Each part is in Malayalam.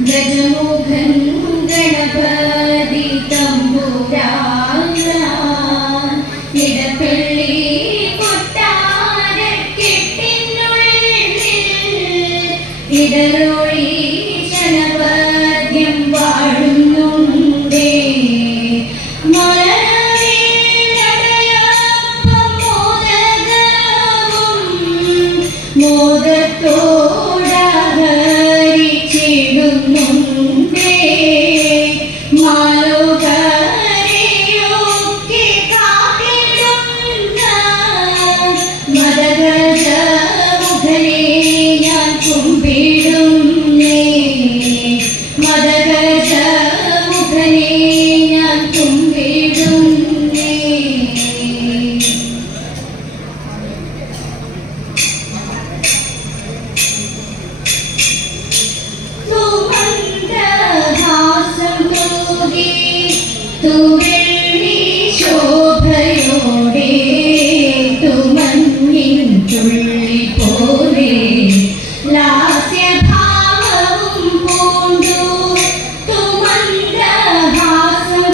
ഗജമുഖൻ ഗണപതി തമ്പുരാൻ ഇടപ്പള്ളി കൊട്ടാരക്കെട്ടിനുള്ളിൽ ഇടറൊളി ശനപദ്യം വാഴുന്നുണ്ടേ മോദത്തോടഹരിച്ചിടുന്നുണ്ടേ മാലോകരെയൊക്കെ കാത്തിടുന്ന മദഗജമുഖനെ ഞാൻ കുമ്പിടുന്നേ മദഗജമുഖനെ ഞാൻ കുമ്പിടുന്നേ തുവെള്ളി ശോഭയോടെ തുമഞ്ഞിൻ തുള്ളി പോലെ ലാസ്യഭാവവും പൂണ്ടു തുമന്ദഹാസം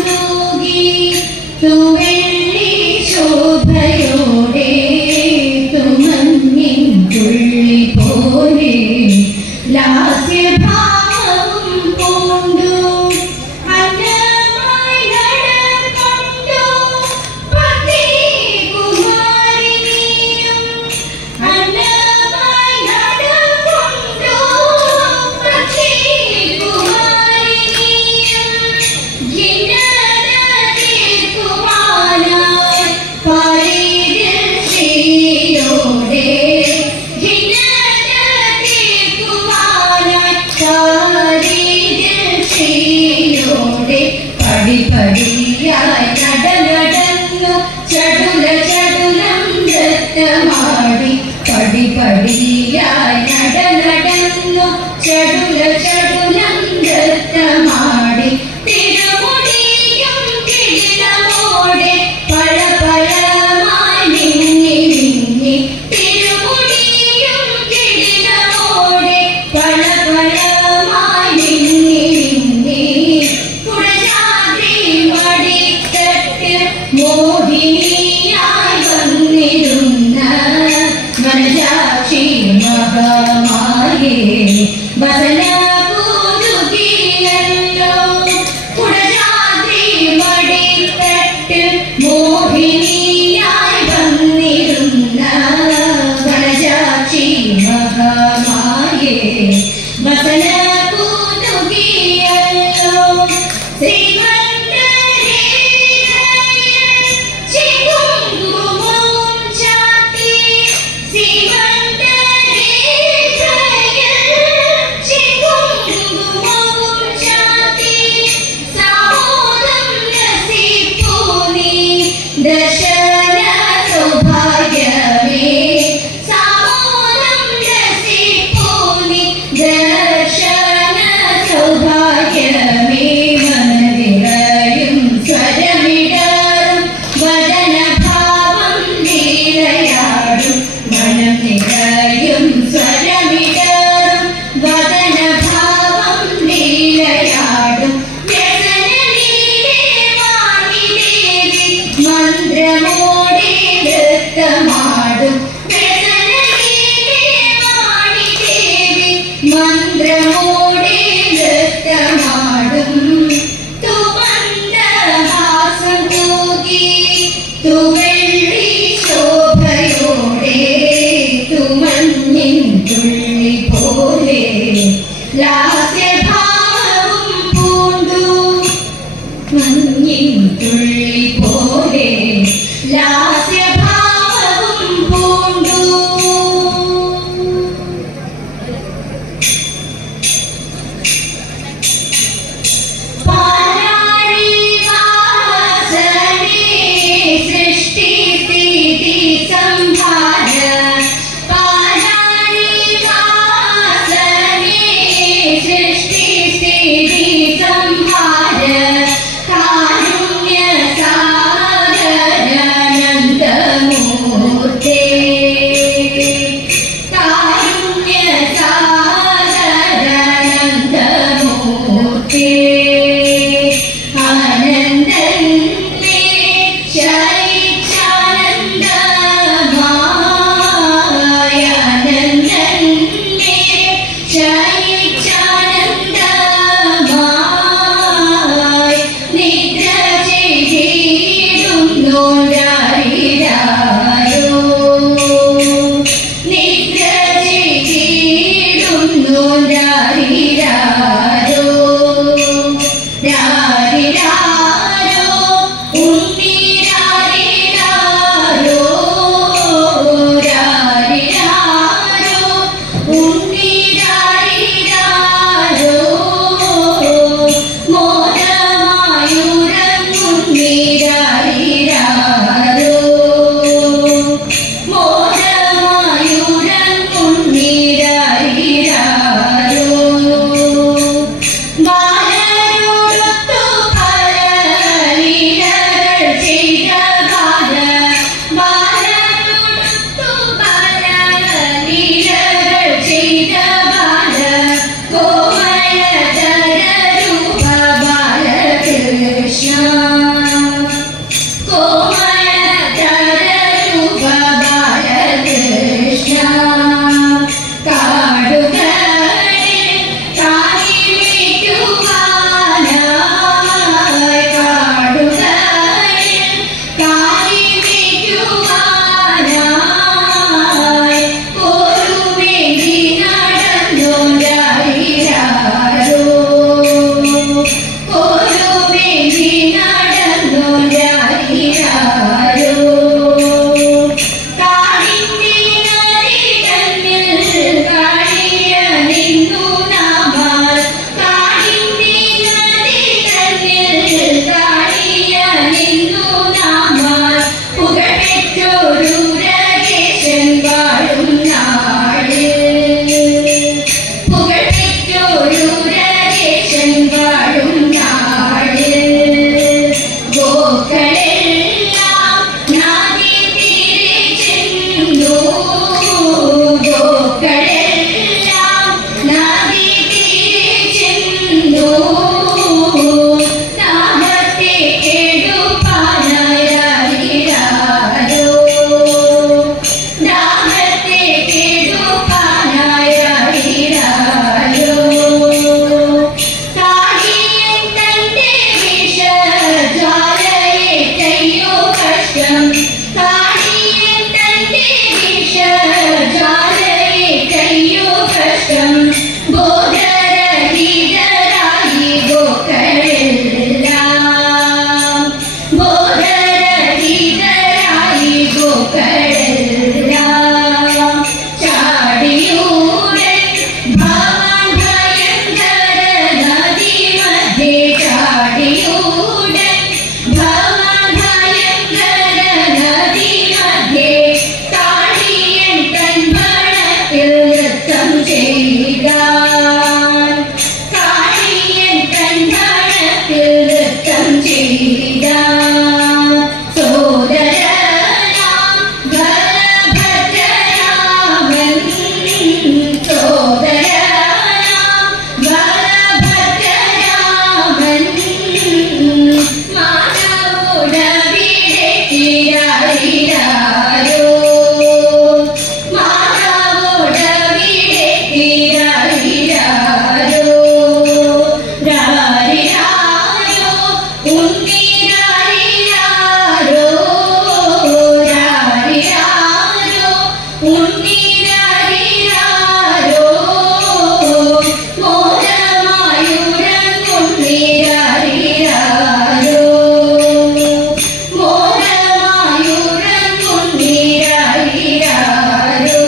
തൂകി തുവെള്ളി ശോഭയോടെ തുമഞ്ഞിൻ തുള്ളി പോലെ ലാസ്യഭാവവും പൂണ്ടു പടിപടിയായി നടന്നു ചടുല ചടുലം നൃത്തമാടി പടിപടിയായി നടന്നു ചടുല ചടുലം നൃത്തമാടി തിരുമുടിയും കിരീടമോടെ പഴപഴമായി മിന്നി മിന്നി തിരുമുടിയും കിരീടമോടെ പഴപഴമായി മിന്നി മിന്നി മോഹിനിയായി വന്നിരുന്ന മനസാക്ഷി മഹാമായേ വസനകുതുകിയല്ലോ കുടജാദ്രി മടിത്തട്ടിൽ മോഹിനിയായി വന്നിരുന്ന മനസാക്ഷി മഹാമായേ വസനകുതുകിയല്ലോ ദർശന സൗഭാഗ്യമേ സാമോദം രസിപ്പൂനി ദർശന സൗഭാഗ്യമേ മനനിറയും സ്വരമിടറും വദനഭാവം ലീലയാടും മനം നിറയും സ്വരമിടറും വദനഭാവം ലീലയാടും മന്ത്രമോടെ നൃത്തമാടും മന്ത്രമോടെ നൃത്തമാടും തുമന്ദഹാസം തൂകി തുവെള്ളി ശോഭയോടെ തുമഞ്ഞിൻ തുള്ളി പോലെ ലാസ്യഭാവവും പൂണ്ടു മഞ്ഞിൻ തുള്ളി പോലെ ലാസ്യഭാവവും പൂണ്ടു പാലാഴി വാസനേ സൃഷ്ടി സ്ഥിതി സംഹാര പാലാഴി വാസനേ സൃഷ്ടി സ്ഥിതി സംഹാര കാരുണ്യ സാഗര നന്ദ രാരിരാരോ രാരിരാരോ ഉണ്ണി രാരിരാരോ രാരിരാരോ ഉണ്ണി രാരിരാരോ മോഹമായുറങ്ങുണ്ണി രാരിരാരോ മോഹമായുറങ്ങുണ്ണി രാരിരാരോ ബാലരോടൊത്തു പല ലീലകൾ ചെയ്ത ബാലരോടൊത്തു പല ലീലകൾ ചെയ്ത ബാല കോമളതരരൂപ ബാലകൃഷ്ണ കോമളതരരൂപ ബാലകൃഷ്ണ കാടുകളിൽ കാലിമേറ്റുവാനായി കാടുകളിൽ കാലിമേറ്റുവാനായി പോരുമേന്തി നടന്നോരാരിരാരോ പോരുമേന്തി നടന്നോരാരിരാരോ കാടിന്റെ നദിതന്നിൽ കാളിയ നിന്നു നാമാൽ കാടിന്റെ നദിതന്നിൽ കാളിയ നിന്നു നാമാൽ പുകഴ്പെറ്റൊരു രകേശൻ വാഴും നാട് പുകഴ്പെറ്റൊരു രകേശൻ വാഴും നാട് ഗോക്കളെല്ലാം നദി തീരെ ചെന്നു ഗോക്കളെല്ലാം നദി തീരെ ചെന്നു നാമത്തെ കേടുപാനായാരിരാരോ നാമത്തെ കേടുപാനായാരിരാരോ കാളിയൻ തന്റെ വിഷജാലയേറ്റയ്യോ കഷ്ടം കാളിയൻ തന്റെ വിഷജാലയേറ്റയ്യോ കഷ്ടം ബോധരഹിതരായി ഗോക്കളെല്ലാം ബോധരഹിതരായി ഗോക്കളെല്ലാം ചാടിയൂടൻ ഭവാൻ ഭയങ്കര നദി മധ്യേ ചാടിയൂടൻ ഭവാൻ ഭയങ്കര നദി മധ്യേ കാളിയൻ തൻ ഭണത്തിൽ നൃത്തം ചെയ്താൻ കാളിയൻ തൻ ഭണത്തിൽ നൃത്തം ചെയ്താൻ സോദരനാം ബലഭദ്രരാമൻ സോദരനാം ബലഭദ്രരാമൻ മാധവോടവിടേക്കിരാരിരാരോ മാധവോടവിടേക്കിരാരിരാരോ രാരിരാരോ ഉണ്ണി രാരിരാരോ രാരിരാരോ ഉണ്ണി രാരിരാരോ മോഹമായുറങ്ങുണ്ണി രാരിരാരോ മോഹമായുറങ്ങുണ്ണി രാരിരാരോ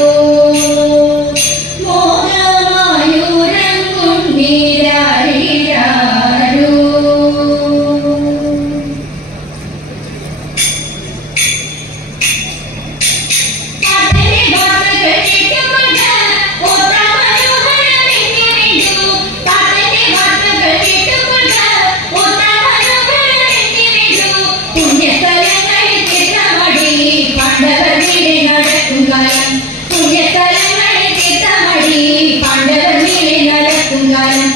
മോഹമായുറങ്ങുണ്ണി രാരിരാരോ കാട്ടിലെ ഗാനങ്ങൾ കേട്ടുകൊണ്ട് ഓതാ മനോഹരമെന്നെ വേണ്ടു കാട്ടിലെ ഗാനങ്ങൾ കേട്ടുകൊണ്ട് ഓതാ മനോഹരമെന്നെ വേണ്ടു പുണ്യസ്ഥലങ്ങളിൽ തീർത്ഥമടി പാണ്ഡവർ നീളെ നടക്കും കാലം പുണ്യസ്ഥലങ്ങളിൽ തീർത്ഥമടി പാണ്ഡവർ നീളെ നടക്കും കാലം